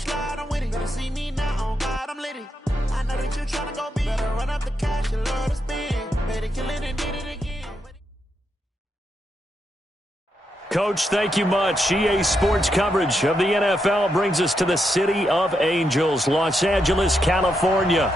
slide, I'm with it. Better see me now, on God, I'm litty. I know that you're trying to go big. Better run up the cash, you love to spend. Better kill it and did it again. Coach, thank you much. EA Sports coverage of the NFL brings us to the City of Angels, Los Angeles, California.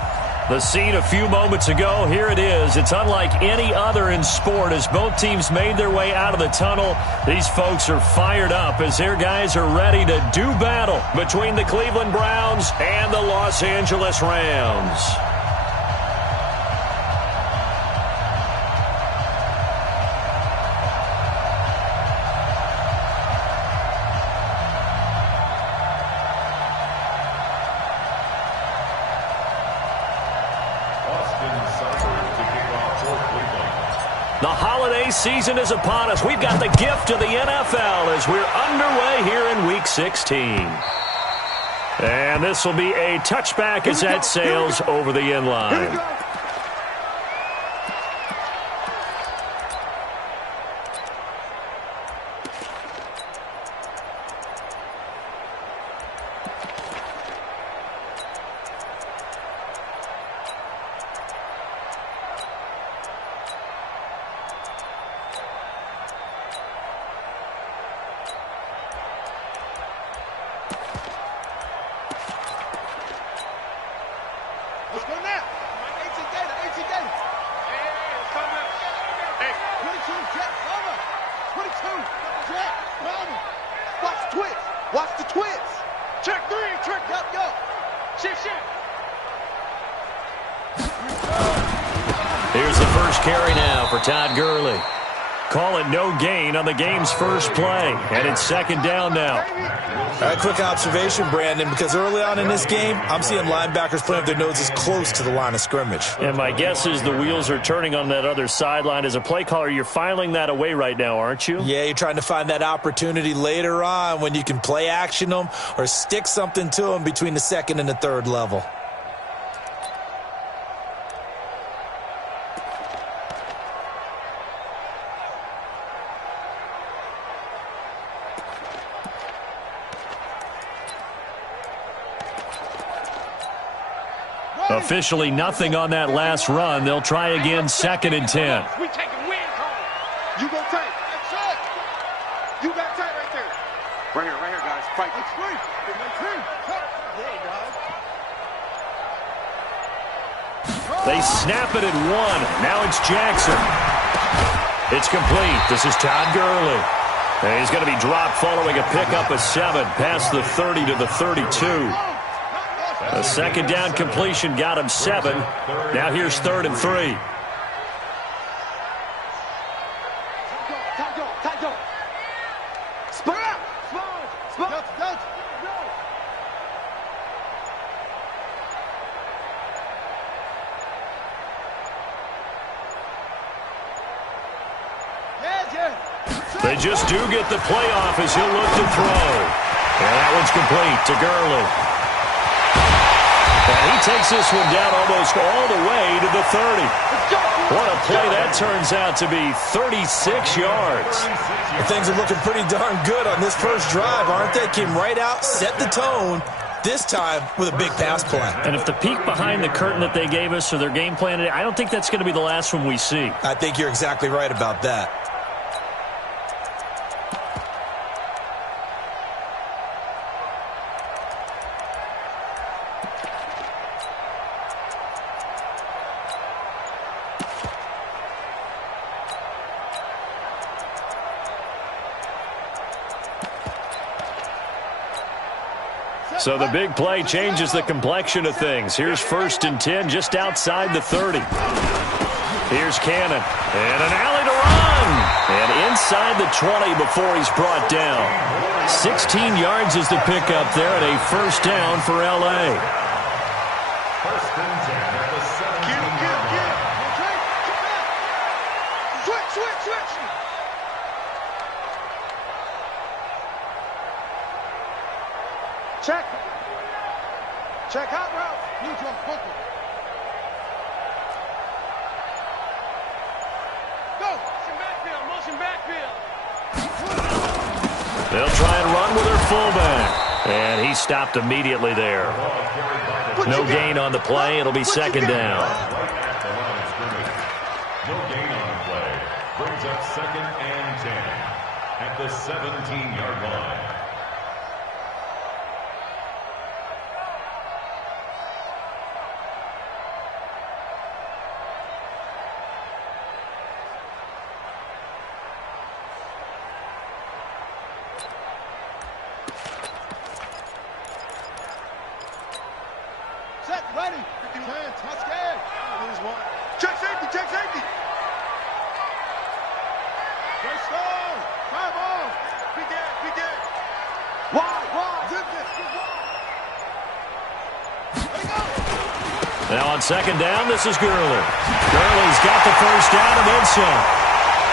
The scene a few moments ago, here it is. It's unlike any other in sport as both teams made their way out of the tunnel. These folks are fired up as their guys are ready to do battle between the Cleveland Browns and the Los Angeles Rams. The holiday season is upon us. We've got the gift of the NFL as we're underway here in Week 16. And this will be a touchback as that sails over the end line. Let's go now. 18 Gator, 18 Gator. Hey, it's coming. Hey, 22, Jet, cover. 22, Jet, cover. Watch the twist. Watch the twist. Check three, trick. Yup, yup. Shift. Here's the first carry now for Todd Gurley. Call it no gain on the game's first play. And it's second down now. A quick observation, Brandon, because early on in this game, I'm seeing linebackers putting up their noses close to the line of scrimmage. And my guess is the wheels are turning on that other sideline. As a play caller, you're filing that away right now, aren't you? Yeah, you're trying to find that opportunity later on when you can play action them or stick something to them between the second and the third level. Officially nothing on that last run. They'll try again, 2nd and 10. We taking win call. You go tight. That's it. You got tight right there. Right here, guys. Fight. It's free. There you go. They snap it at 1. Now it's Jackson. It's complete. This is Todd Gurley. And he's going to be dropped following a pickup of 7 past the 30 to the 32. A second down completion got him 7. Now here's 3rd and 3. They just do get the playoff as he'll look to throw. And that one's complete to Gurley. And he takes this one down almost all the way to the 30. What a play that turns out to be, 36 yards. Well, things are looking pretty darn good on this first drive, aren't they? Came right out, set the tone, this time with a big pass play. And if the peek behind the curtain that they gave us or their game plan, I don't think that's going to be the last one we see. I think you're exactly right about that. So the big play changes the complexion of things. Here's 1st and 10 just outside the 30. Here's Cannon. And an alley to run. And inside the 20 before he's brought down. 16 yards is the pickup there and a first down for L.A. First and 10 at the 7. Switch. Check out route. Neutral quickly. Go. Motion backfield. They'll try and run with their fullback. And he stopped immediately there. No gain on the play. It'll be second down. No gain on the play. Brings up second and 10 at the 17-yard line. Ready. 10, touch scared. Lose one. Check safety, check safety. Great stone. Five on. Begin. Wide. Zip this. Let it go. Now on second down, this is Gurley. Gurley's got the first down and then some.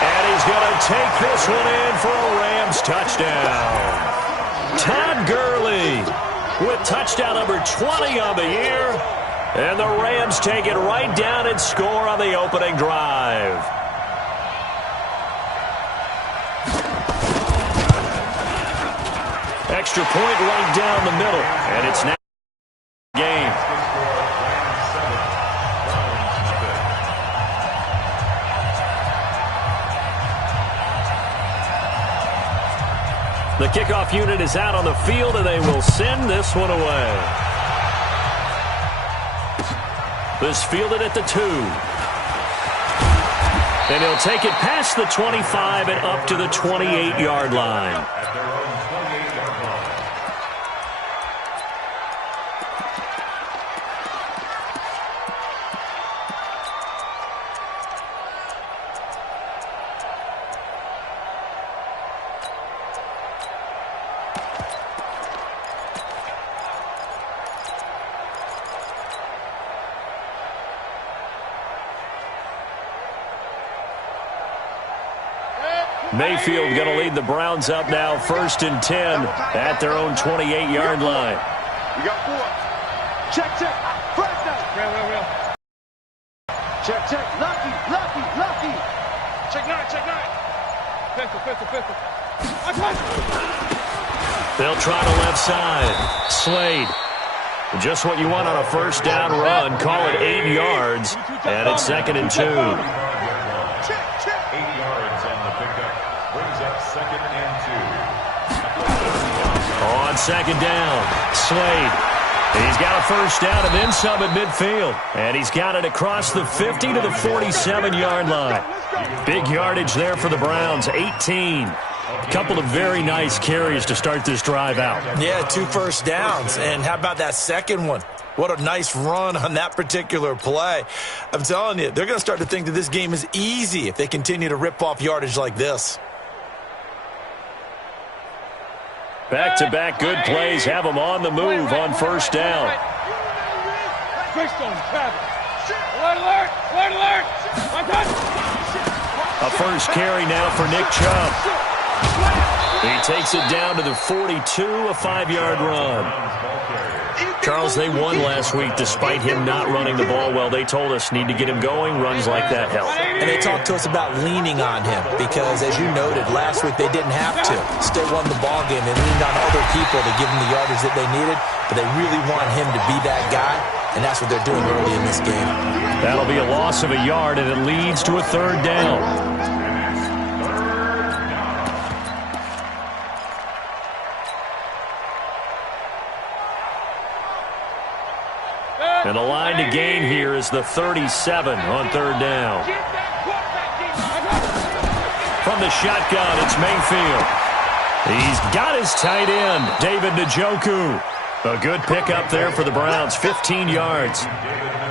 And he's going to take this one in for a Rams touchdown. Todd Gurley with touchdown number 20 on the year. And the Rams take it right down and score on the opening drive. Extra point right down the middle. And it's now game. The kickoff unit is out on the field, and they will send this one away. This fielded at the 2. And he'll take it past the 25 and up to the 28-yard line. Mayfield going to lead the Browns up now, 1st and 10 at their own 28-yard line. We got 4. Check. First down. Real. Check. Lucky. Check 9. Pistol. They'll try to left side. Slade. Just what you want on a first down run. Call it 8 yards. And it's 2nd and 2. 8 yards on the pickup. Brings up 2nd and 2. On second down, Slade. He's got a first down and then some at midfield. And he's got it across the 50 to the 47-yard line. Big yardage there for the Browns, 18. Couple of very nice carries to start this drive out. Yeah, 2 first downs. And how about that second one? What a nice run on that particular play. I'm telling you, they're going to start to think that this game is easy if they continue to rip off yardage like this. Back-to-back good plays have them on the move on first down. A first carry now for Nick Chubb. He takes it down to the 42, a 5-yard run. Charles, they won last week despite him not running the ball well. They told us need to get him going. Runs like that help. And they talked to us about leaning on him because, as you noted, last week they didn't have to. Still won the ball game. They leaned on other people to give them the yardage that they needed, but they really want him to be that guy, and that's what they're doing early in this game. That'll be a loss of a yard, and it leads to a 3rd down. And the line to gain here is the 37 on 3rd down. From the shotgun, it's Mayfield. He's got his tight end, David Njoku. A good pickup there for the Browns, 15 yards.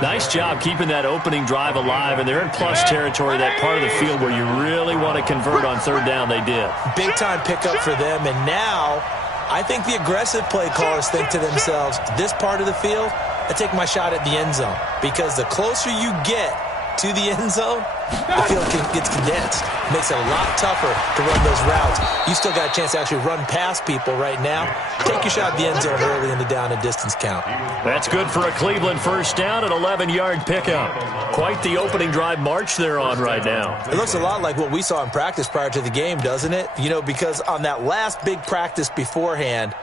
Nice job keeping that opening drive alive, and they're in plus territory, that part of the field where you really want to convert on 3rd down. They did. Big-time pickup for them, and now I think the aggressive play callers think to themselves, this part of the field, I take my shot at the end zone, because the closer you get to the end zone, the field gets condensed. Makes it a lot tougher to run those routes. You still got a chance to actually run past people right now. Take your shot at the end zone early in the down and distance count. That's good for a Cleveland first down, an 11-yard pickup. Quite the opening drive march they're on right now. It looks a lot like what we saw in practice prior to the game, doesn't it? You know, because on that last big practice beforehand,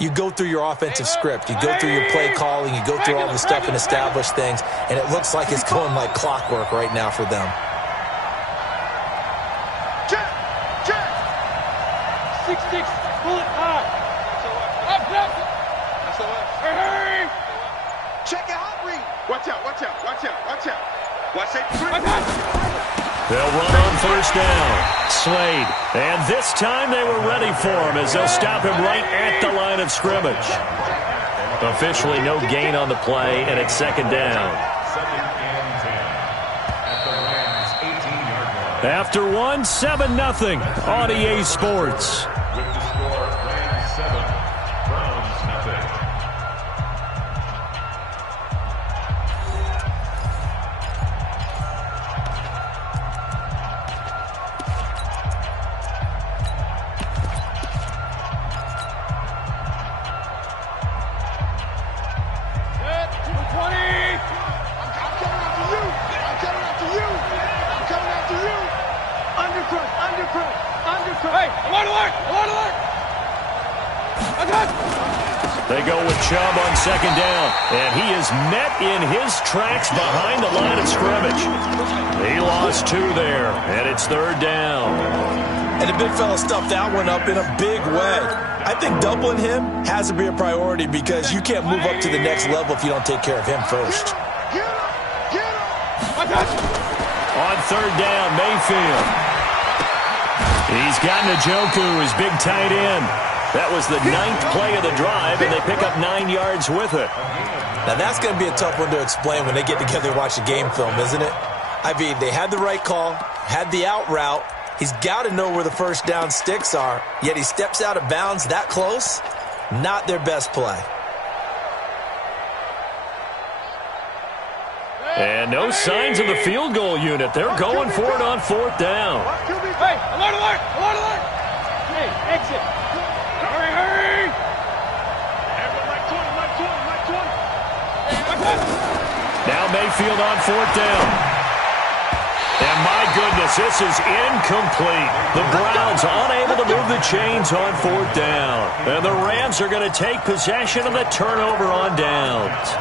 You go through your offensive script. You go through your play calling. You go through all the stuff and establish things. And it looks like it's going like clockwork right now for them. Check! Check! 6-6. Pull it high. Hey! Check it out, read. Watch out, watch out, watch out, watch out. Watch that. They'll run on first down. Slade. And this time they were ready for him as they'll stop him right at the line of scrimmage. Officially no gain on the play, and it's second down. Second and 10 at the Rams' 18-yard line. After 7-0 on EA Sports. With the score, Rams 7, Browns nothing. They go with Chubb on second down, and he is met in his tracks behind the line of scrimmage. He lost 2 there, and it's third down. And the big fella stuffed that one up in a big way. I think doubling him has to be a priority because you can't move up to the next level if you don't take care of him first. On third down, Mayfield. He's got Njoku, his big tight end. That was the 9th play of the drive, and they pick up 9 yards with it. Now, that's going to be a tough one to explain when they get together and watch the game film, isn't it? I mean, they had the right call, had the out route. He's got to know where the first down sticks are, yet he steps out of bounds that close. Not their best play. And no signs of the field goal unit. They're going for it on fourth down. Hey, alert, alert, alert, alert. Hey, exit. Hurry, hurry. Now Mayfield on fourth down. And my goodness, this is incomplete. The Browns unable to move the chains on fourth down. And the Rams are going to take possession of the turnover on downs.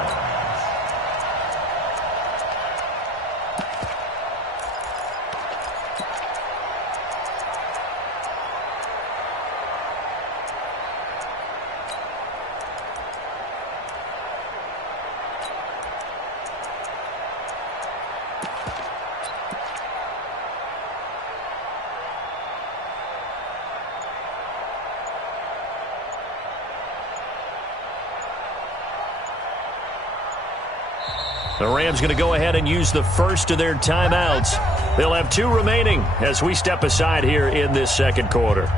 The Rams going to go ahead and use the first of their timeouts. They'll have 2 remaining as we step aside here in this second quarter.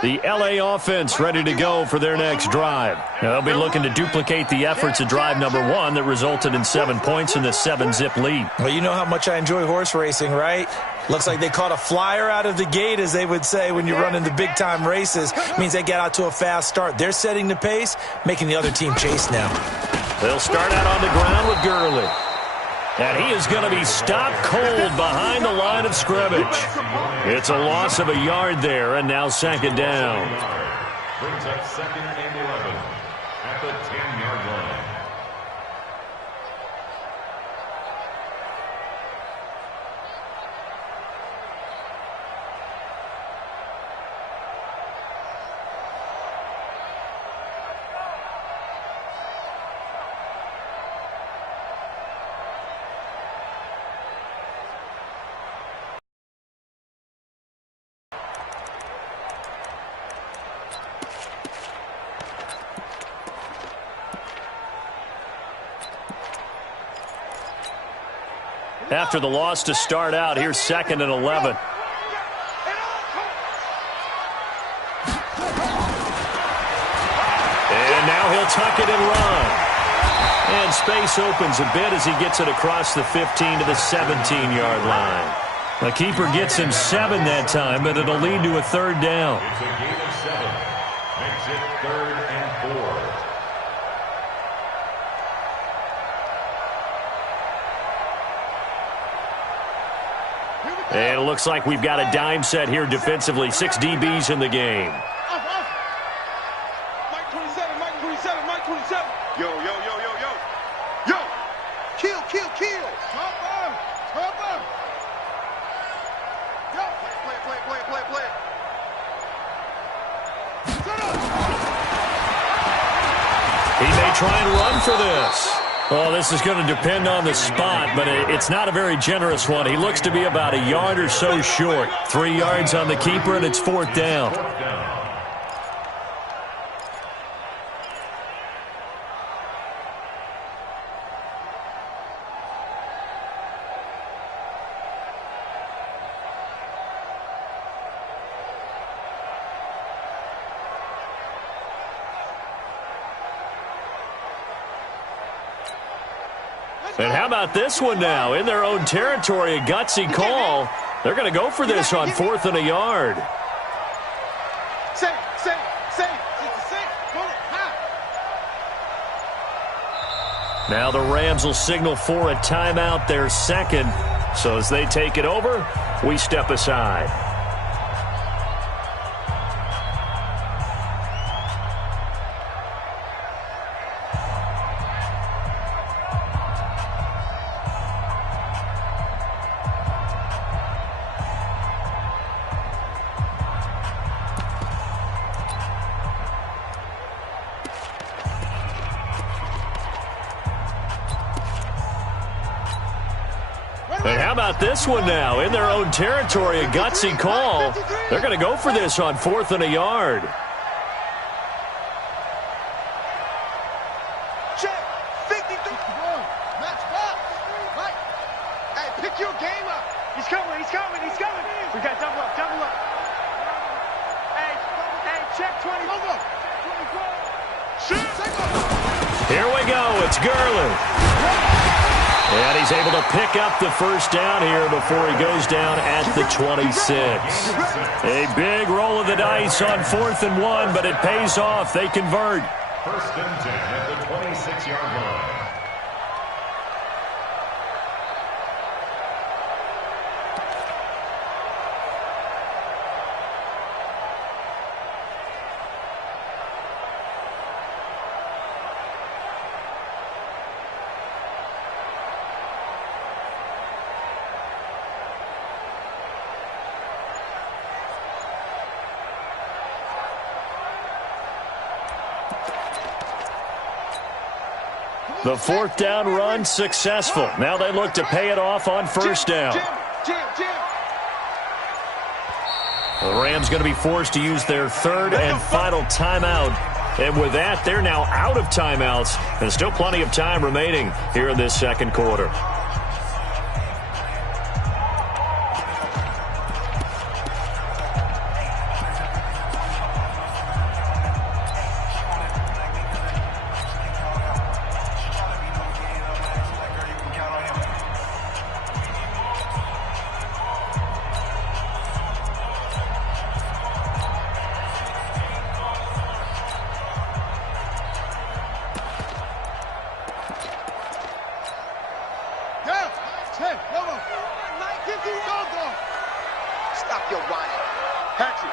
The LA offense ready to go for their next drive. Now, they'll be looking to duplicate the efforts of drive number 1 that resulted in 7 points in the 7-zip lead. Well, you know how much I enjoy horse racing, right? Looks like they caught a flyer out of the gate, as they would say when you're running the big-time races. Means they get out to a fast start. They're setting the pace, making the other team chase now. They'll start out on the ground with Gurley. And he is going to be stopped cold behind the line of scrimmage. It's a loss of a yard there, and now second down. Brings up second and 11 at the 10-yard line. After the loss to start out, here's second and 11. And now Now he'll tuck it and run. And space opens a bit as he gets it across the 15 to the 17-yard line. The keeper gets him 7 that time, but it'll lead to a third down. It's a gain of 7. Makes it 3rd and 4. And it looks like we've got a dime set here defensively. 6 DBs in the game. Mike 27, Mike 27, Mike 27. Yo, yo, yo, yo, yo. Yo. Kill, kill, kill. Top arm. Top arm. Yo. Play. Shut up. He may try and run for this. Well, this is going to depend on the spot, but it's not a very generous one. He looks to be about a yard or so short. 3 yards on the keeper, and it's 4th down. And how about this one now? In their own territory, a gutsy call. They're going to go for this on 4th and a yard. Safe. Now the Rams will signal for a timeout, their second. So as they take it over, we step aside. And how about this one now? In their own territory, a gutsy call. They're going to go for this on 4th and a yard. Check. 53. Match box. Right. Hey, pick your game up. He's coming. We got double up. Hey, check 20. Over. Shoot. Here we go. It's Gurley. And he's able to pick up the first down here before he goes down at the 26. A big roll of the dice on 4th and 1, but it pays off. They convert. 1st and 10 at the 26-yard line. The 4th down run successful. Now they look to pay it off on 1st down. The Rams going to be forced to use their 3rd and final timeout. And with that, they're now out of timeouts. There's still plenty of time remaining here in this second quarter. Stop your whining. Hatchet.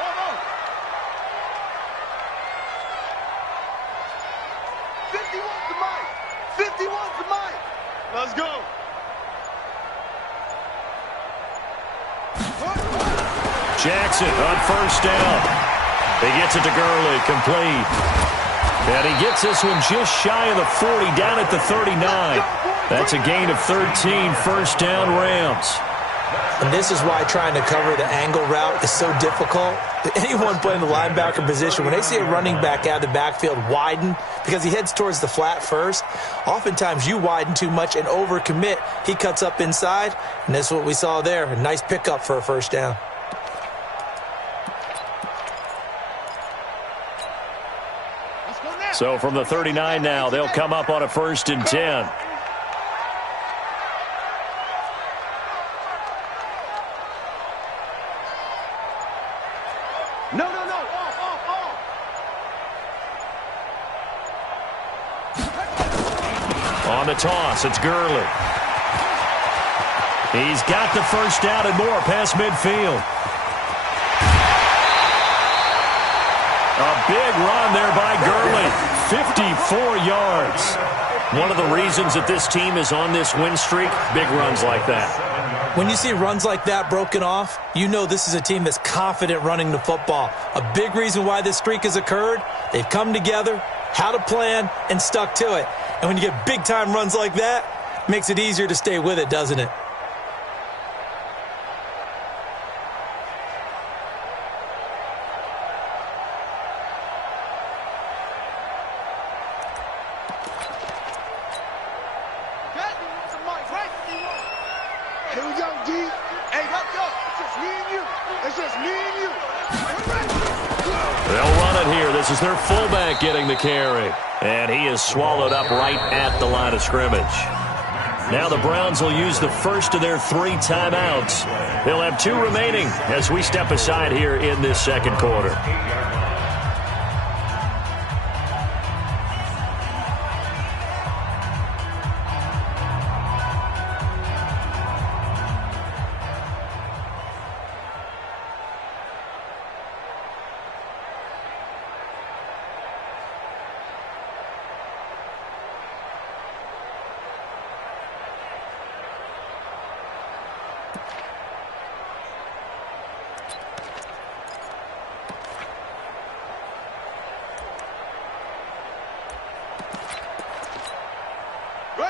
Oh, no. 51's the mic. Let's go. Jackson on 1st down. He gets it to Gurley, complete. And he gets this one just shy of the 40, down at the 39. That's a gain of 13, 1st down Rams. And this is why trying to cover the angle route is so difficult. Anyone playing the linebacker position, when they see a running back out of the backfield widen, because he heads towards the flat first, oftentimes you widen too much and overcommit. He cuts up inside, and that's what we saw there. A nice pickup for a 1st down. So from the 39 now, they'll come up on a 1st and 10. No. Off. On the toss, it's Gurley. He's got the first down and more past midfield. A big run there by Gurley. 54 yards. One of the reasons that this team is on this win streak, big runs like that. When you see runs like that broken off, you know this is a team that's confident running the football. A big reason why this streak has occurred, they've come together, had a plan, and stuck to it. And when you get big-time runs like that, it makes it easier to stay with it, doesn't it? Here we go, D. Hey, go. It's just me and you. They'll run it here. This is their fullback getting the carry. And he is swallowed up right at the line of scrimmage. Now the Browns will use the first of their 3 timeouts. They'll have 2 remaining as we step aside here in this second quarter.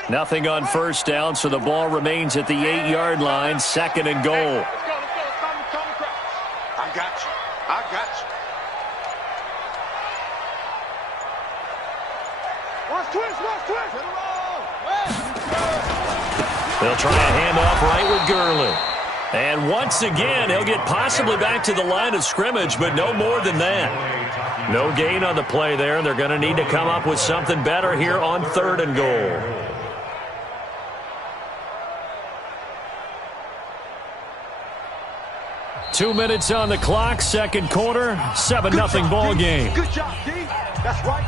Nothing on first down, so the ball remains at the 8-yard line, 2nd and goal. I got you. Watch twist. They'll try a handoff right with Gurley. And once again, he'll get possibly back to the line of scrimmage, but no more than that. No gain on the play there. They're going to need to come up with something better here on 3rd and goal. Two minutes on the clock, second quarter, 7-0 ball game. Good job, D. That's right.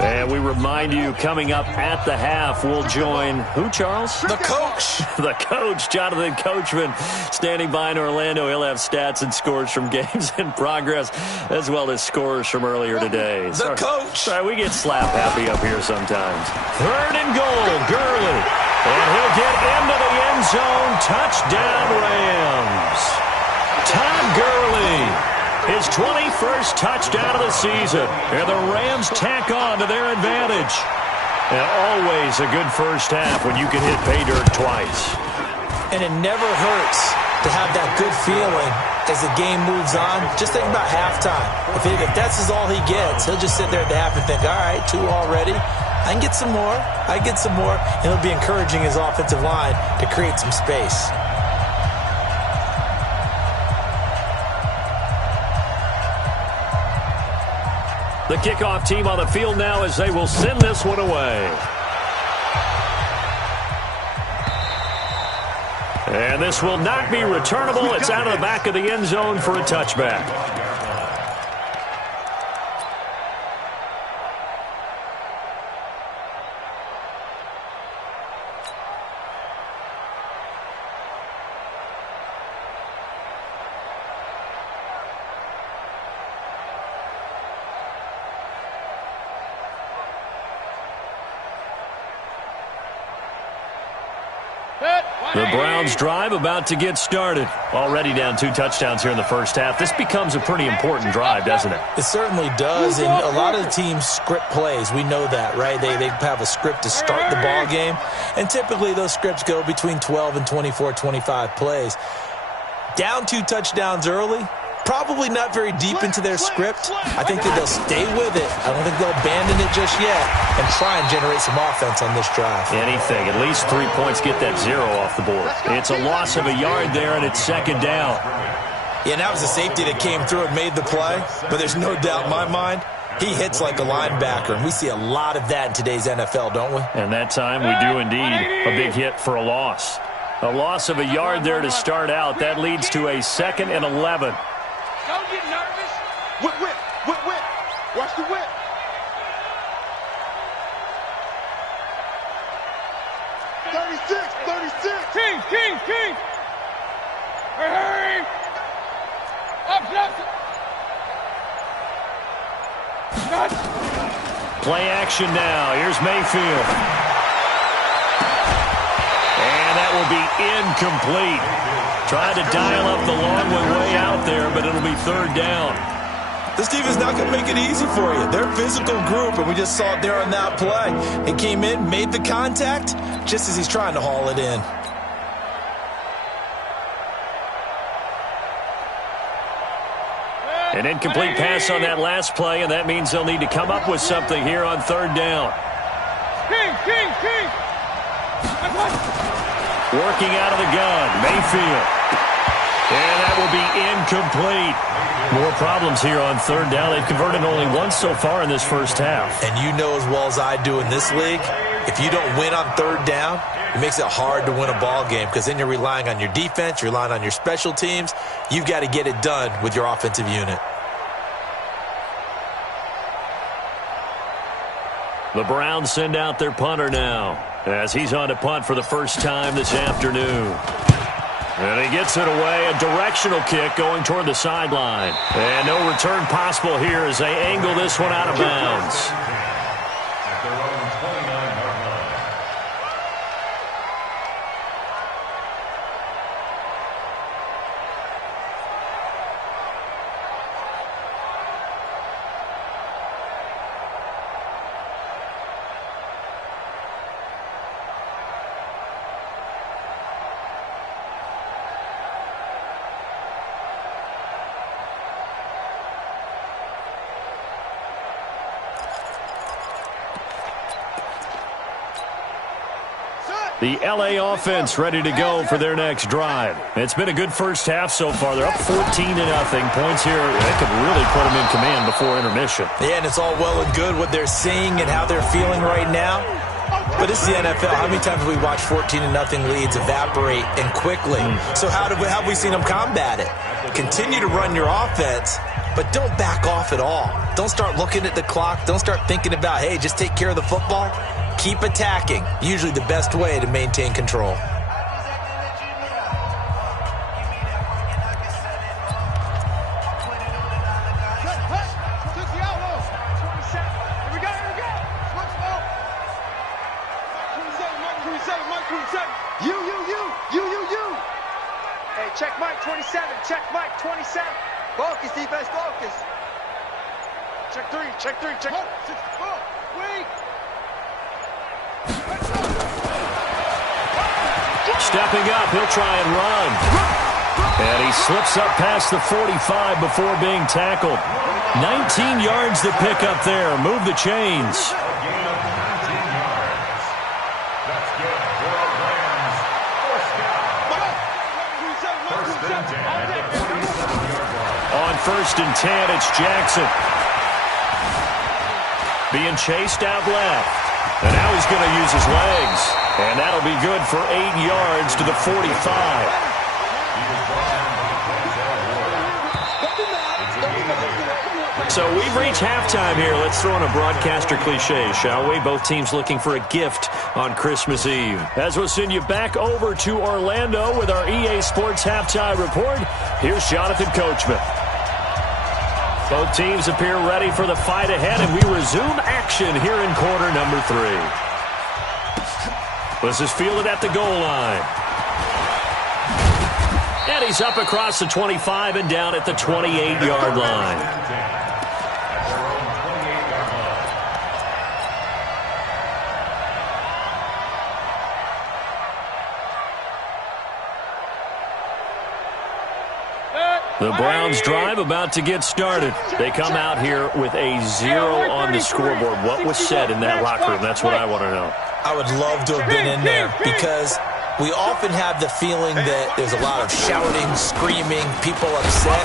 And we remind you, coming up at the half, we'll join who, Charles? The coach. The coach, Jonathan Coachman, standing by in Orlando. He'll have stats and scores from games in progress, as well as scores from earlier today. The coach. Sorry, we get slap happy up here sometimes. 3rd and goal, Gurley. And he'll get into the end zone. Touchdown, Rams. Todd Gurley. His 21st touchdown of the season. And the Rams tack on to their advantage. And always a good first half when you can hit pay dirt twice. And it never hurts to have that good feeling as the game moves on. Just think about halftime. If that's all he gets, he'll just sit there at the half and think, all right, 2 already. I can get some more. And he'll be encouraging his offensive line to create some space. The kickoff team on the field now as they will send this one away. And this will not be returnable. It's out of the back of the end zone for a touchback. The Browns drive about to get started. Already down 2 touchdowns here in the first half. This becomes a pretty important drive, doesn't it? It certainly does, and a lot of the teams script plays. We know that, right? They have a script to start the ball game, and typically those scripts go between 12 and 24, 25 plays. Down 2 touchdowns early, probably not very deep into their script. I think that they'll stay with it. I don't think they'll abandon it just yet and try and generate some offense on this drive. Anything. At least 3 points, get that 0 off the board. It's a loss of a yard there, and it's second down. Yeah, and that was a safety that came through and made the play, but there's no doubt in my mind he hits like a linebacker, and we see a lot of that in today's NFL, don't we? And that time we do indeed. A big hit for a loss. A loss of a yard there to start out. That leads to a 2nd and 11. Don't get nervous. Whip, whip, whip, whip. Watch the whip. King. Hurry. Up. Play action now. Here's Mayfield. And that will be incomplete. Trying to dial up the long one way out there, but it'll be 3rd down. This team is not going to make it easy for you. They're a physical group, and we just saw it there on that play. He came in, made the contact, just as he's trying to haul it in. An incomplete pass on that last play, and that means they'll need to come up with something here on 3rd down. King. Working out of the gun, Mayfield. And that will be incomplete. More problems here on 3rd down. They've converted only once so far in this first half. And you know as well as I do in this league, if you don't win on 3rd down, it makes it hard to win a ball game because then you're relying on your defense, you're relying on your special teams. You've got to get it done with your offensive unit. The Browns send out their punter now as he's on to punt for the first time this afternoon. And he gets it away, a directional kick going toward the sideline. And no return possible here as they angle this one out of bounds. At their own 29-yard line. The L.A. offense ready to go for their next drive. It's been a good first half so far. They're up 14-0. Points here, they could really put them in command before intermission. Yeah, and it's all well and good what they're seeing and how they're feeling right now. But it's the NFL. How many times have we watched 14-0 leads evaporate and quickly? So how have we seen them combat it? Continue to run your offense, but don't back off at all. Don't start looking at the clock. Don't start thinking about, hey, just take care of the football. Keep attacking. Usually the best way to maintain control. Hey, check Mike 27. Check Mike 27. Focus, defense, focus. Check 3. Check 3. Check 4. Wait. Stepping up, he'll try and run. And he slips up past the 45 before being tackled. 19 yards to pick up there. Move the chains. On 1st and 10, it's Jackson. Being chased out left. And now he's going to use his legs. And that'll be good for 8 yards to the 45. So we've reached halftime here. Let's throw in a broadcaster cliche, shall we? Both teams looking for a gift on Christmas Eve. As we'll send you back over to Orlando with our EA Sports Halftime Report, here's Jonathan Coachman. Both teams appear ready for the fight ahead, and we resume action here in quarter number 3. This is fielded at the goal line. And he's up across the 25 and down at the 28-yard line. The Browns drive about to get started. They come out here with a 0 on the scoreboard. What was said in that locker room? That's what I want to know. I would love to have been in there because we often have the feeling that there's a lot of shouting, screaming, people upset.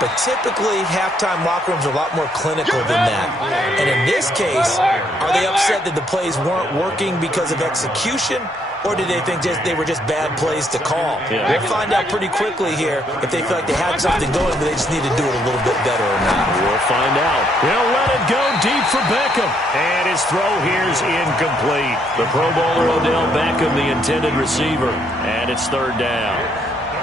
But typically, halftime locker rooms are a lot more clinical than that. And in this case, are they upset that the plays weren't working because of execution? Or did they think they were just bad plays to call? Yeah. We'll find out pretty quickly here if they feel like they had something going, but they just need to do it a little bit better or not. We'll find out. He'll let it go deep for Beckham. And his throw here's incomplete. The Pro Bowler Odell Beckham, the intended receiver. And it's third down.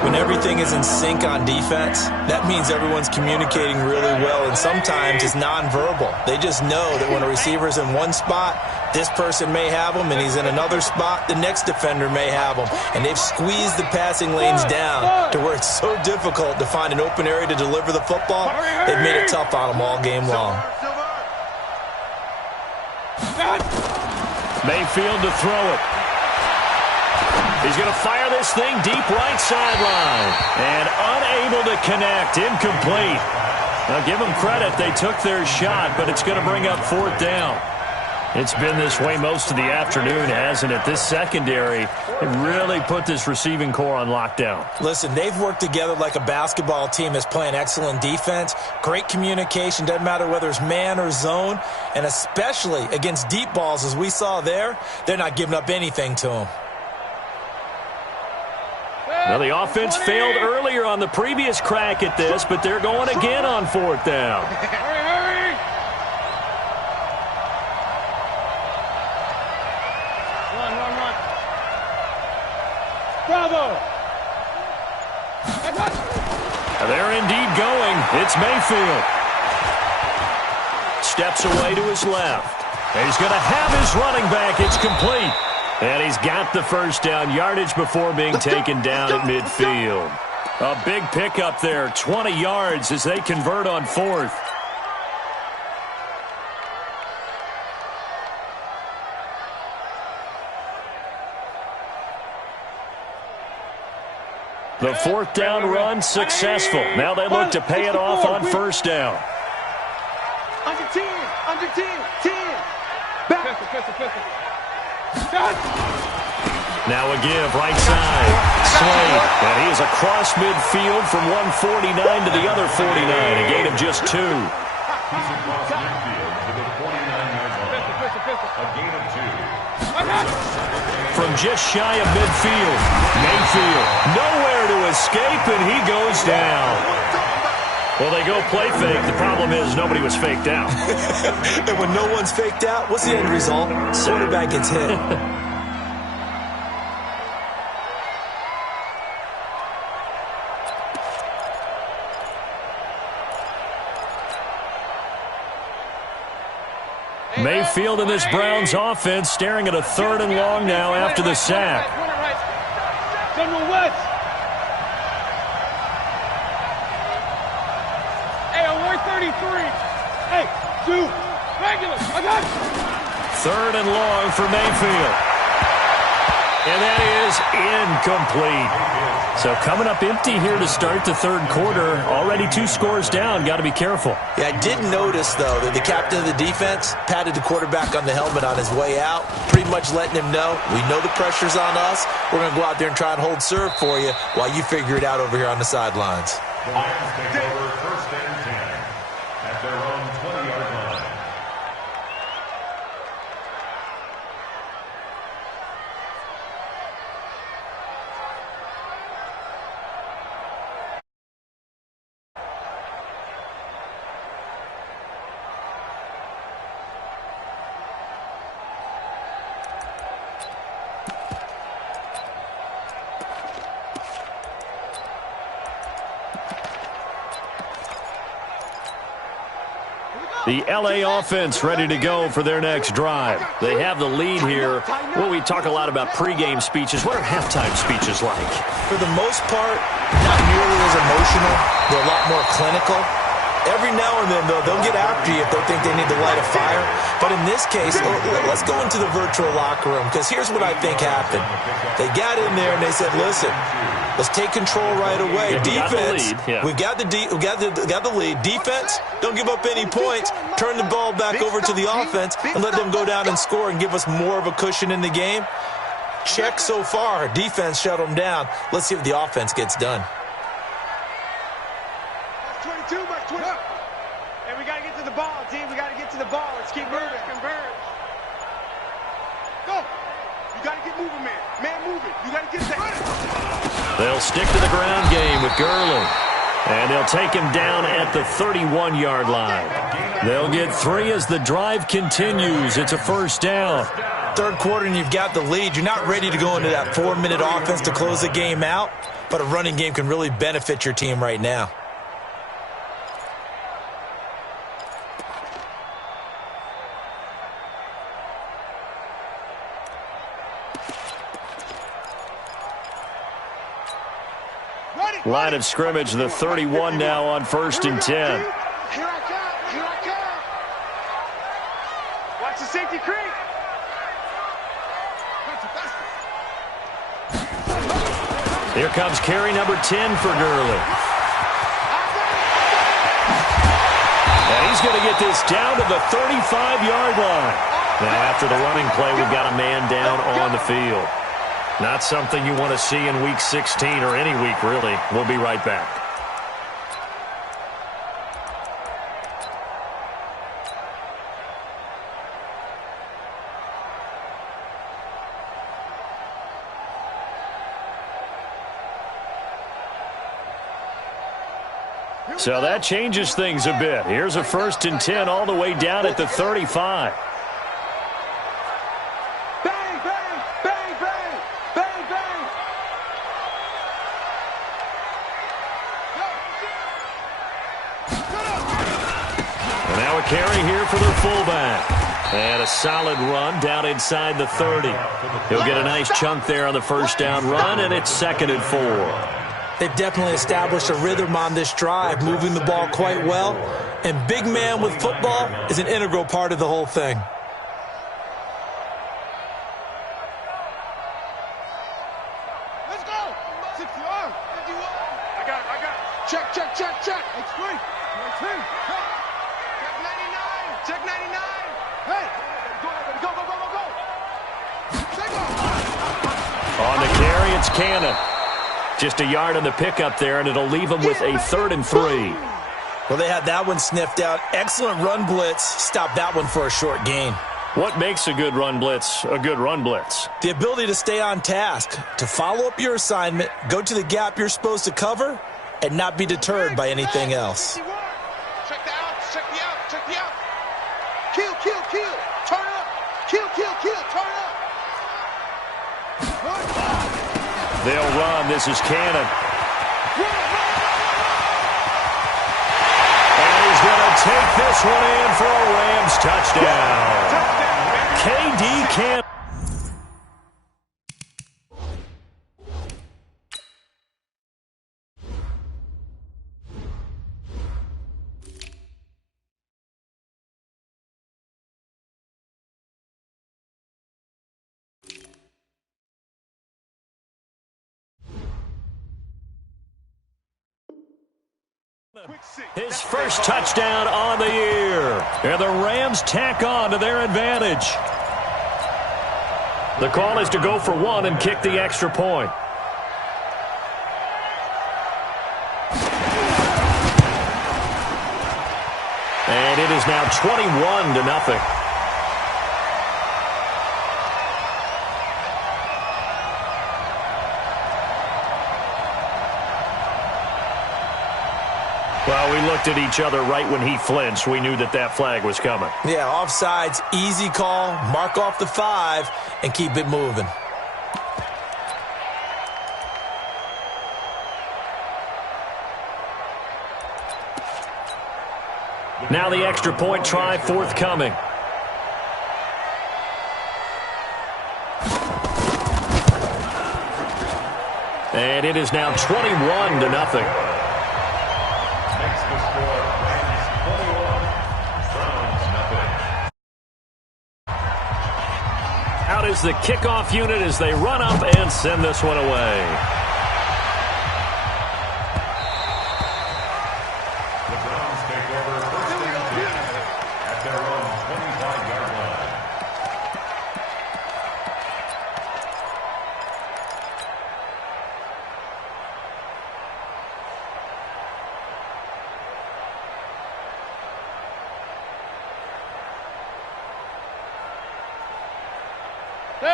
When everything is in sync on defense, that means everyone's communicating really well, and sometimes it's nonverbal. They just know that when a receiver's in one spot, this person may have him, and he's in another spot, the next defender may have him. And they've squeezed the passing lanes down to where it's so difficult to find an open area to deliver the football. They've made it tough on them all game long. Mayfield to throw it. He's going to fire this thing deep right sideline. And unable to connect. Incomplete. Now, give them credit. They took their shot, but it's going to bring up fourth down. It's been this way most of the afternoon, hasn't it? This secondary really put this receiving core on lockdown. Listen, they've worked together like a basketball team that's playing excellent defense. Great communication. Doesn't matter whether it's man or zone. And especially against deep balls, as we saw there, they're not giving up anything to them. Now, the offense failed earlier on the previous crack at this, but they're going again on fourth down. Hurry! Run. Bravo! Now, they're indeed going. It's Mayfield. Steps away to his left. And he's going to have his running back. It's complete. And he's got the first down, yardage before being taken down at midfield. A big pickup there, 20 yards as they convert on fourth. The fourth down run successful. Now they look to pay it off on first down. Under 10. Pistol. Now a give, right side. Slade, and he is across midfield from 149 to the other 49, a gain of just 2. He's across midfield to the 49-yard line. A gain of 2. From just shy of midfield, Mayfield nowhere to escape, and he goes down. Well, they go play fake. The problem is nobody was faked out. And when no one's faked out, what's the end result? Quarterback gets hit. Mayfield in this Browns offense staring at a third and long now after the sack. General West. Hey, on 133. Hey, two. Regular. I got you. Third and long for Mayfield. And that is incomplete. So coming up empty here to start the third quarter. Already 2 scores down. Got to be careful. Yeah, I did notice, though, that the captain of the defense patted the quarterback on the helmet on his way out, pretty much letting him know, we know the pressure's on us. We're going to go out there and try and hold serve for you while you figure it out over here on the sidelines. The Lions take over first and 10 at their own 20-yard line. The LA offense ready to go for their next drive. They have the lead here. Well, we talk a lot about pregame speeches. What are halftime speeches like? For the most part, not nearly as emotional. They're a lot more clinical. Every now and then, though, they'll get after you if they think they need to light a fire. But in this case, let's go into the virtual locker room, because here's what I think happened. They got in there and they said, listen, let's take control right away. Defense, we've got the lead. Defense, don't give up any points. Turn the ball back over to the offense and let them go down and score and give us more of a cushion in the game. Check so far. Defense shut them down. Let's see if the offense gets done. 22, back 20. And we got to get to the ball, team. We got to get to the ball. Let's keep moving. Converge. Go. You got to get moving, man. Man moving. You got to get that. They'll stick to the ground game with Gurley. And they'll take him down at the 31-yard line. They'll get 3 as the drive continues. It's a first down. Third quarter and you've got the lead. You're not ready to go into that 4-minute offense to close the game out, but a running game can really benefit your team right now. Line of scrimmage, the 31 now on 1st and 10. Here I come. Here I come. Watch the safety creep. Here comes carry number 10 for Gurley. And he's going to get this down to the 35-yard line. Now, after the running play, we've got a man down on the field. Not something you want to see in Week 16 or any week, really. We'll be right back. So that changes things a bit. Here's a 1st and 10 all the way down at the 35. Carry here for their fullback. And a solid run down inside the 30. He'll get a nice chunk there on the first down run, and it's 2nd and 4. They've definitely established a rhythm on this drive, moving the ball quite well. And big man with football is an integral part of the whole thing. Let's go. 60-yard. 51. I got it. Check. It's free. 19. Check 99. Hey, go. On the carry, it's Cannon. Just a yard on the pickup there, and it'll leave him with a 3rd and 3. Well, they had that one sniffed out. Excellent run blitz. Stop that one for a short gain. What makes a good run blitz a good run blitz? The ability to stay on task, to follow up your assignment, go to the gap you're supposed to cover, and not be deterred by anything else. Check the out. Check the out. Kill. Turn up. Kill. Turn up. They'll run. This is Cannon. And he's going to take this one in for a Rams touchdown. KD Cannon. His first touchdown on the year. And the Rams tack on to their advantage. The call is to go for 1 and kick the extra point. And it is now 21-0. Well, we looked at each other right when he flinched. We knew that flag was coming. Yeah, offsides, easy call, mark off the 5, and keep it moving. Now the extra point try forthcoming. And it is now 21-0. Makes the score Rams 21, Browns nothing. Out is the kickoff unit as they run up and send this one away. The Browns take over first and 10 at their own 25-yard line.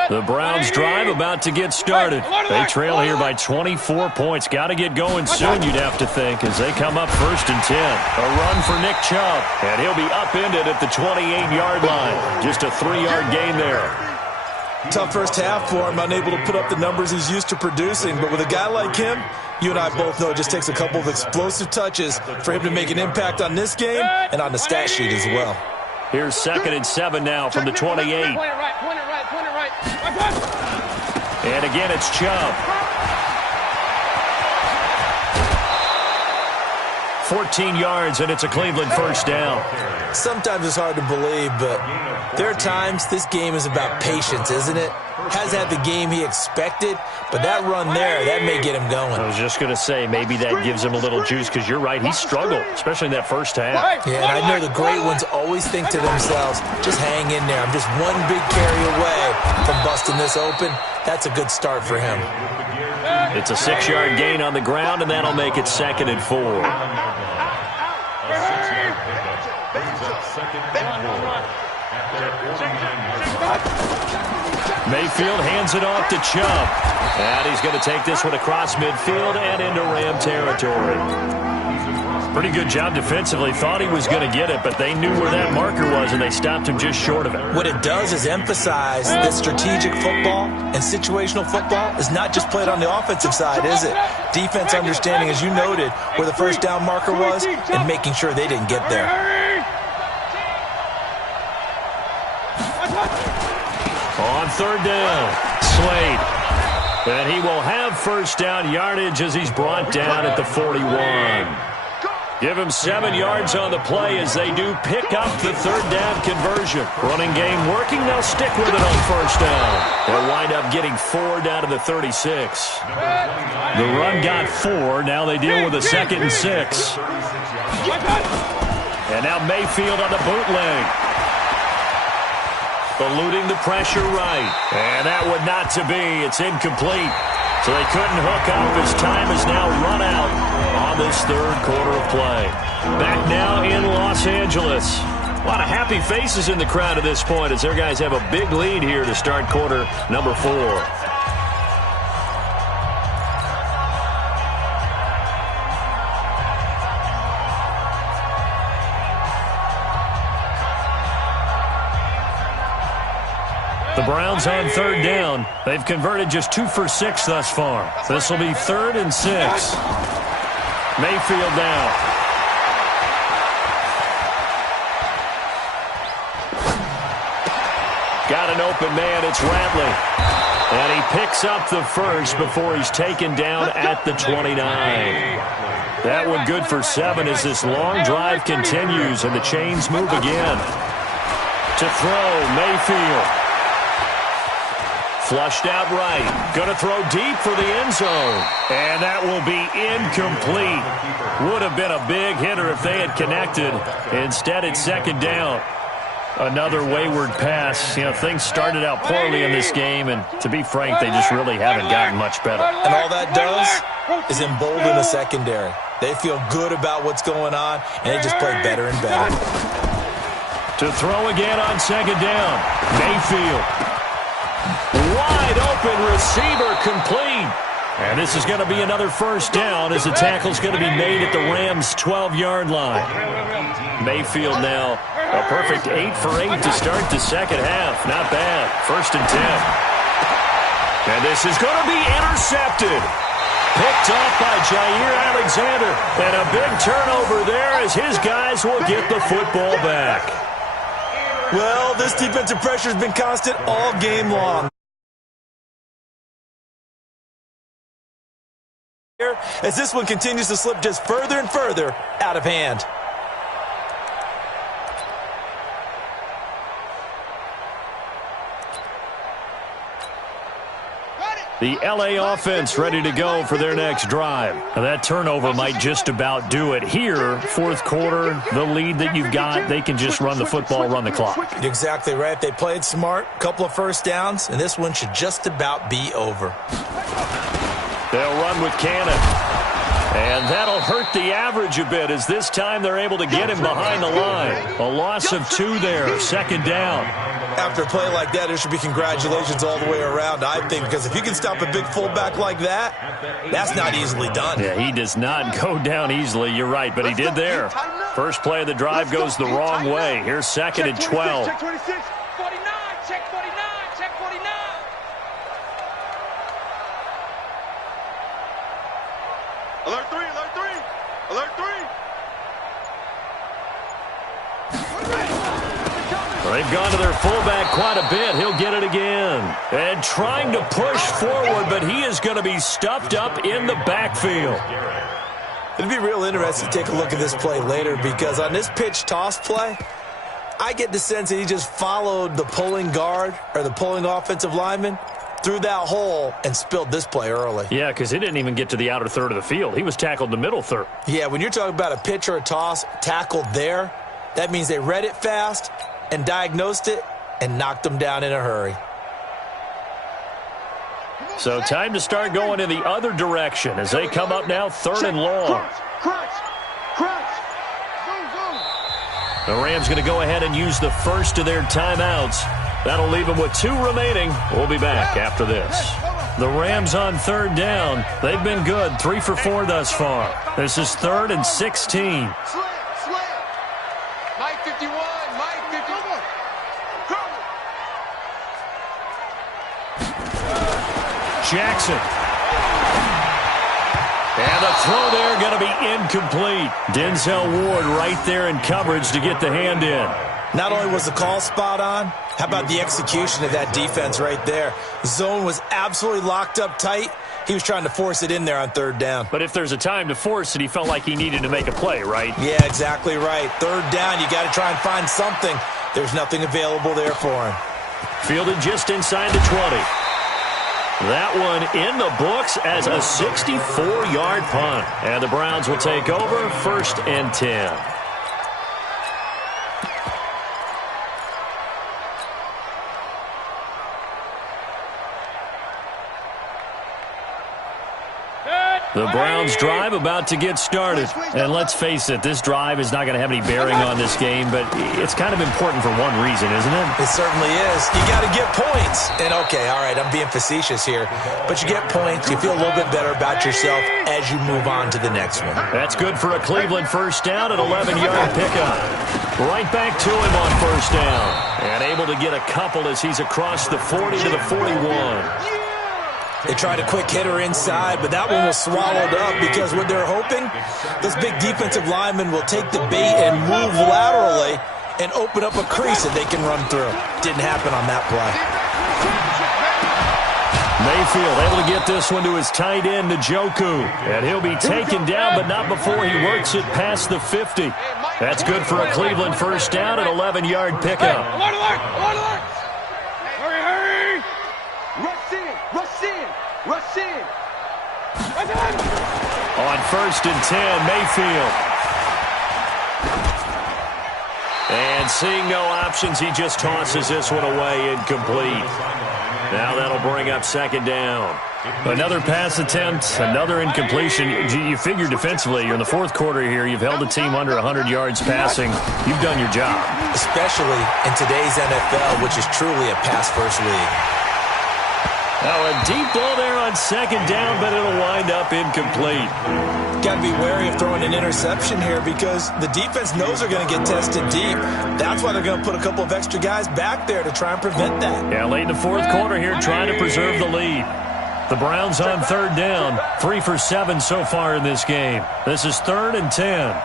The Browns drive about to get started. They trail here by 24 points. Got to get going soon, you'd have to think, as they come up first and 10. A run for Nick Chubb, and he'll be upended at the 28-yard line. Just a 3-yard gain there. Tough first half for him, unable to put up the numbers he's used to producing. But with a guy like him, you and I both know it just takes a couple of explosive touches for him to make an impact on this game and on the stat sheet as well. Here's 2nd and 7 now from the 28. And again, it's Chubb. 14 yards, and it's a Cleveland first down. Sometimes it's hard to believe, but there are times this game is about patience, isn't it? Has had the game he expected, but that run there, that may get him going. I was just going to say, maybe that gives him a little juice, because you're right, he struggled, especially in that first half. Yeah, and I know the great ones always think to themselves, just hang in there. I'm just one big carry away from busting this open. That's a good start for him. It's a 6-yard gain on the ground, and that'll make it 2nd and 4. A 6-yard pickup brings up 2nd and 4 at their 49-yard line. Mayfield hands it off to Chubb. And he's going to take this one across midfield and into Ram territory. Pretty good job defensively. Thought he was going to get it, but they knew where that marker was, and they stopped him just short of it. What it does is emphasize that strategic football and situational football is not just played on the offensive side, is it? Defense understanding, as you noted, where the first down marker was and making sure they didn't get there. On 3rd down, Slade. And he will have first down yardage as he's brought down at the 41. Give him 7 yards on the play as they do pick up the 3rd down conversion. Running game working. They'll stick with it on first down. They'll wind up getting 4 down to the 36. The run got 4. Now they deal with a 2nd and 6. And now Mayfield on the bootleg. Eluding the pressure right. And that would not to be. It's incomplete. So they couldn't hook up as time has now run out on this 3rd quarter of play. Back now in Los Angeles. A lot of happy faces in the crowd at this point as their guys have a big lead here to start quarter number 4. The Browns on 3rd down. They've converted just 2 for 6 thus far. This will be 3rd and 6. Mayfield now. Got an open man. It's Ratley. And he picks up the first before he's taken down at the 29. That one good for 7 as this long drive continues and the chains move again. To throw, Mayfield. Flushed out right. Going to throw deep for the end zone. And that will be incomplete. Would have been a big hitter if they had connected. Instead, it's 2nd down. Another wayward pass. You know, things started out poorly in this game, and to be frank, they just really haven't gotten much better. And all that does is embolden the secondary. They feel good about what's going on, and they just play better and better. To throw again on 2nd down. Mayfield. Wide open receiver complete. And this is going to be another first down as the tackle's going to be made at the Rams' 12-yard line. Mayfield now a perfect 8 for 8 to start the 2nd half. Not bad. 1st and 10. And this is going to be intercepted. Picked off by Jair Alexander. And a big turnover there as his guys will get the football back. Well, this defensive pressure has been constant all game long. As this one continues to slip just further and further out of hand. The LA offense ready to go for their next drive. Now that turnover might just about do it. Here, fourth quarter, the lead that you've got, they can just run the football, run the clock. Exactly right. They played smart, couple of first downs, and this one should just about be over. They'll run with Cannon. And that'll hurt the average a bit as this time they're able to get him behind the line. A loss of 2 there, second down. After a play like that, there should be congratulations all the way around, I think, because if you can stop a big fullback like that, that's not easily done. Yeah, he does not go down easily, you're right, but he did there. First play of the drive goes the wrong way. Here's second and 12. Check 26. 49, check 49, check 49. Alert 3, alert 3, alert 3. They've gone to their fullback quite a bit. He'll get it again. And trying to push forward, but he is going to be stuffed up in the backfield. It'd be real interesting to take a look at this play later because on this pitch toss play, I get the sense that he just followed the pulling guard or the pulling offensive lineman through that hole and spilled this play early. Yeah, because he didn't even get to the outer third of the field. He was tackled in the middle third. Yeah, when you're talking about a pitch or a toss tackled there, that means they read it fast and diagnosed it and knocked them down in a hurry. So time to start going in the other direction as they come up now third and long. The Rams going to go ahead and use the first of their timeouts. That'll leave them with 2 remaining. We'll be back after this. The Rams on third down. They've been good, 3 for 4 thus far. This is 3rd and 16. Mike 51, Mike 51. Jackson. And the throw there going to be incomplete. Denzel Ward right there in coverage to get the hand in. Not only was the call spot on, how about the execution of that defense right there? Zone was absolutely locked up tight. He was trying to force it in there on third down. But if there's a time to force it, he felt like he needed to make a play, right? Yeah, exactly right. Third down, you got to try and find something. There's nothing available there for him. Fielded just inside the 20. That one in the books as a 64-yard punt. And the Browns will take over 1st and 10. The Browns drive about to get started. And let's face it, this drive is not going to have any bearing on this game, but it's kind of important for one reason, isn't it? It certainly is. You got to get points. And okay, all right, I'm being facetious here, but you get points, you feel a little bit better about yourself as you move on to the next one. That's good for a Cleveland first down, an 11-yard pickup. Right back to him on first down. And able to get a couple as he's across the 40 to the 41. They tried a quick hitter inside, but that one was swallowed up because what they're hoping, this big defensive lineman will take the bait and move laterally and open up a crease that they can run through. Didn't happen on that play. Mayfield able to get this one to his tight end, Njoku. And he'll be taken down, but not before he works it past the 50. That's good for a Cleveland first down, an 11-yard pickup. Alert, alert, alert, alert. Hurry, hurry. Rush in, rush in, rush in. On 1st and 10, Mayfield. And seeing no options, he just tosses this one away, incomplete. Now that'll bring up 2nd down. Another pass attempt, another incompletion. You figure defensively, you're in the 4th quarter here. You've held the team under 100 yards passing. You've done your job. Especially in today's NFL, which is truly a pass-first league. Now a deep ball there on 2nd down, but it'll wind up incomplete. Got to be wary of throwing an interception here because the defense knows they're going to get tested deep. That's why they're going to put a couple of extra guys back there to try and prevent that. Yeah, late in the 4th quarter here, trying to preserve the lead. The Browns on third down. 3 for 7 so far in this game. This is 3rd and 10.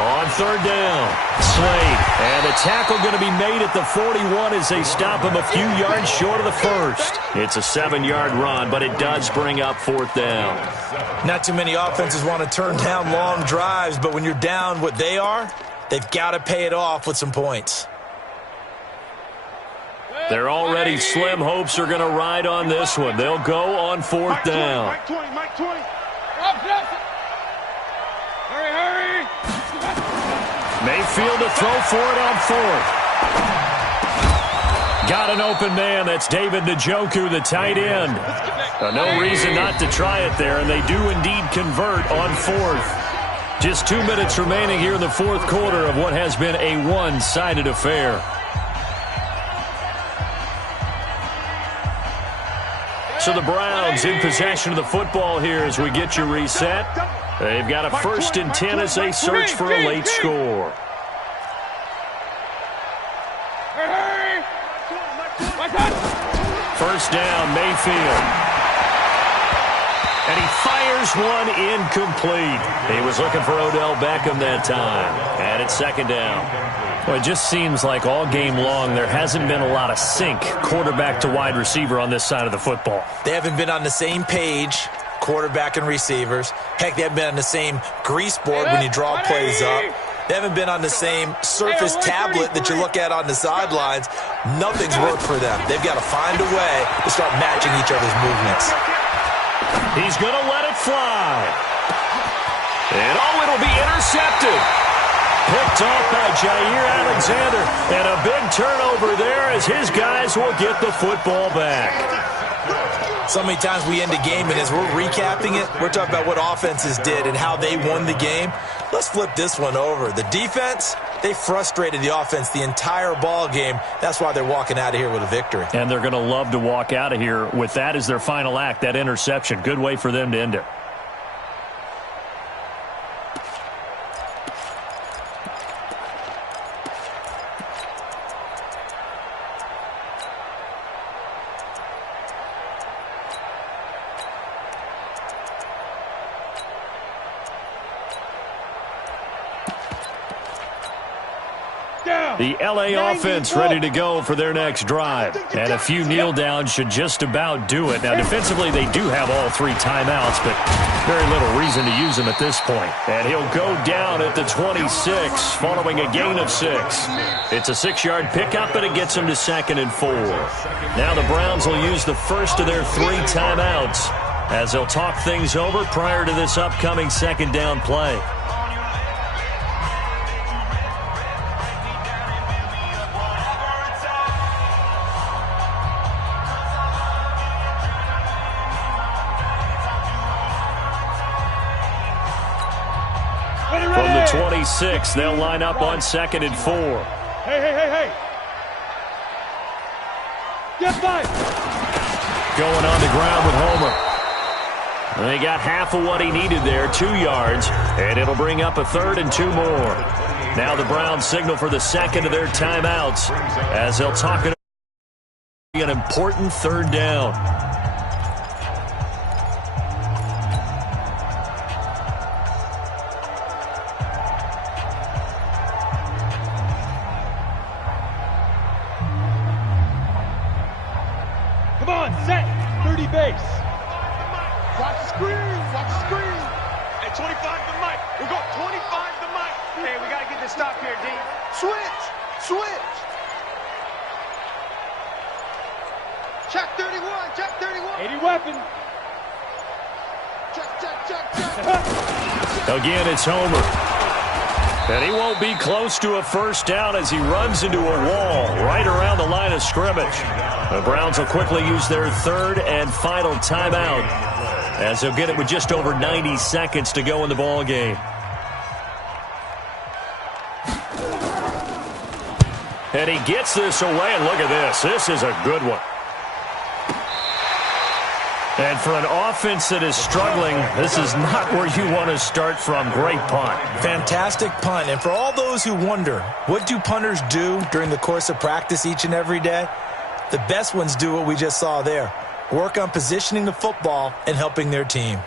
On third down, Slade. And a tackle going to be made at the 41 as they stop him a few yards short of the first. It's a 7-yard run, but it does bring up 4th down. Not too many offenses want to turn down long drives, but when you're down what they are, they've got to pay it off with some points. Their already slim hopes are going to ride on this one. They'll go on 4th down. Mike 20, Mike 20. Hurry. Mayfield to throw for it on 4th. Got an open man. That's David Njoku, the tight end. No reason not to try it there, and they do indeed convert on 4th. Just 2 minutes remaining here in the 4th quarter of what has been a one-sided affair. So the Browns in possession of the football here as we get you reset. They've got a 1st and 10 as they search for a late score. First down, Mayfield. And he fires one incomplete. He was looking for Odell Beckham that time. And it's 2nd down. Well, it just seems like all game long there hasn't been a lot of sync quarterback to wide receiver on this side of the football. They haven't been on the same page, quarterback and receivers. Heck, they haven't been on the same grease board when you draw plays up. They haven't been on the same Surface tablet that you look at on the sidelines. Nothing's worked for them. They've got to find a way to start matching each other's movements. He's going to let it fly. And it'll be intercepted. Picked off by Jair Alexander. And a big turnover there as his guys will get the football back. So many times we end a game, and as we're recapping it, we're talking about what offenses did and how they won the game. Let's flip this one over. The defense, they frustrated the offense the entire ball game. That's why they're walking out of here with a victory. And they're going to love to walk out of here with that as their final act, that interception. Good way for them to end it. The L.A. offense ready to go for their next drive. And a few kneel downs should just about do it. Now, defensively, they do have all 3 timeouts, but very little reason to use them at this point. And he'll go down at the 26 following a gain of 6. It's a 6-yard pickup, and it gets him to 2nd and 4. Now the Browns will use the first of their 3 timeouts as they'll talk things over prior to this upcoming 2nd down play. From the 26, they'll line up on 2nd and 4. Hey. Get by. Going on the ground with Homer. And they got half of what he needed there, 2 yards, and it'll bring up a 3rd and 2 more. Now the Browns signal for the 2nd of their timeouts as they'll talk it an important 3rd down. Set. 30 base. Watch the screen. Hey, 25 to Mike. We go 25 to Mike. Hey, we got to get this stop here, D. Switch. Check 31. 80 weapon. Check. Again, it's Homer. And he won't be close to a 1st down as he runs into a wall right around the line of scrimmage. The Browns will quickly use their 3rd and final timeout as they'll get it with just over 90 seconds to go in the ball game. And he gets this away, and look at this. This is a good one. And for an offense that is struggling, this is not where you want to start from. Great punt. Fantastic punt. And for all those who wonder, what do punters do during the course of practice each and every day? The best ones do what we just saw there. Work on positioning the football and helping their team.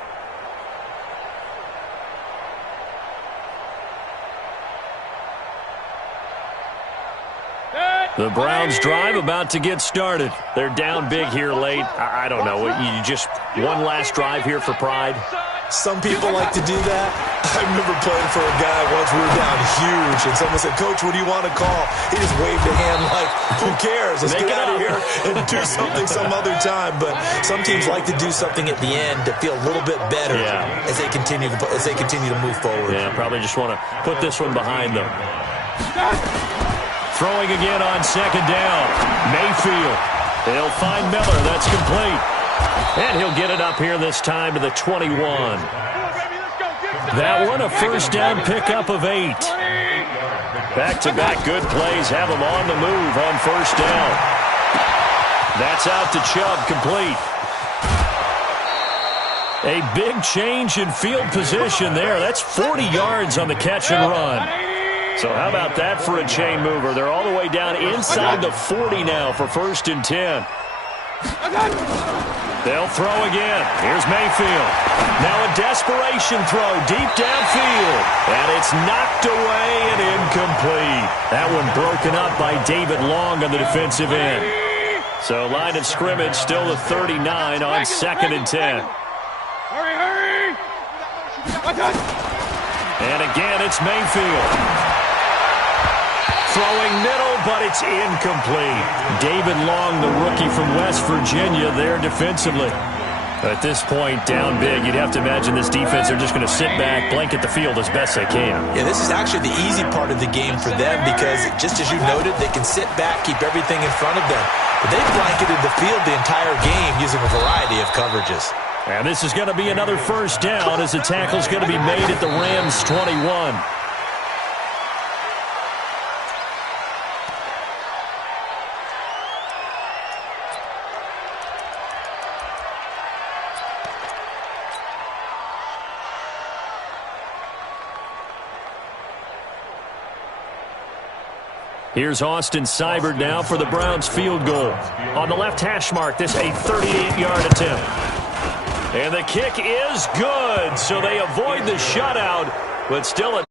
The Browns drive about to get started. They're down big here late. I don't know. You just one last drive here for pride? Some people like to do that. I remember playing for a guy once. We were down huge, and someone said, "Coach, what do you want to call?" He just waved a hand like, who cares? Let's get out of here and do something some other time. But some teams like to do something at the end to feel a little bit better as they continue to move forward. Yeah, probably just want to put this one behind them. Throwing again on second down. Mayfield. They'll find Miller. That's complete. And he'll get it up here this time to the 21. That one a first down pickup of 8. Back-to-back good plays have them on the move on first down. That's out to Chubb, complete. A big change in field position there. That's 40 yards on the catch and run. So how about that for a chain mover? They're all the way down inside the 40 now for 1st and 10. They'll throw again. Here's Mayfield. Now a desperation throw deep downfield. And it's knocked away and incomplete. That one broken up by David Long on the defensive end. So line of scrimmage still the 39 on 2nd and 10. Hurry! And again, it's Mayfield. Throwing middle, but it's incomplete. David Long, the rookie from West Virginia, there defensively. At this point, down big, you'd have to imagine this defense, they're just going to sit back, blanket the field as best they can. Yeah, this is actually the easy part of the game for them because, just as you noted, they can sit back, keep everything in front of them. But they've blanketed the field the entire game using a variety of coverages. And this is going to be another first down as the tackle's going to be made at the Rams' 21. Here's Austin Seibert now for the Browns field goal. On the left hash mark, this a 38-yard attempt. And the kick is good, so they avoid the shutout, but still a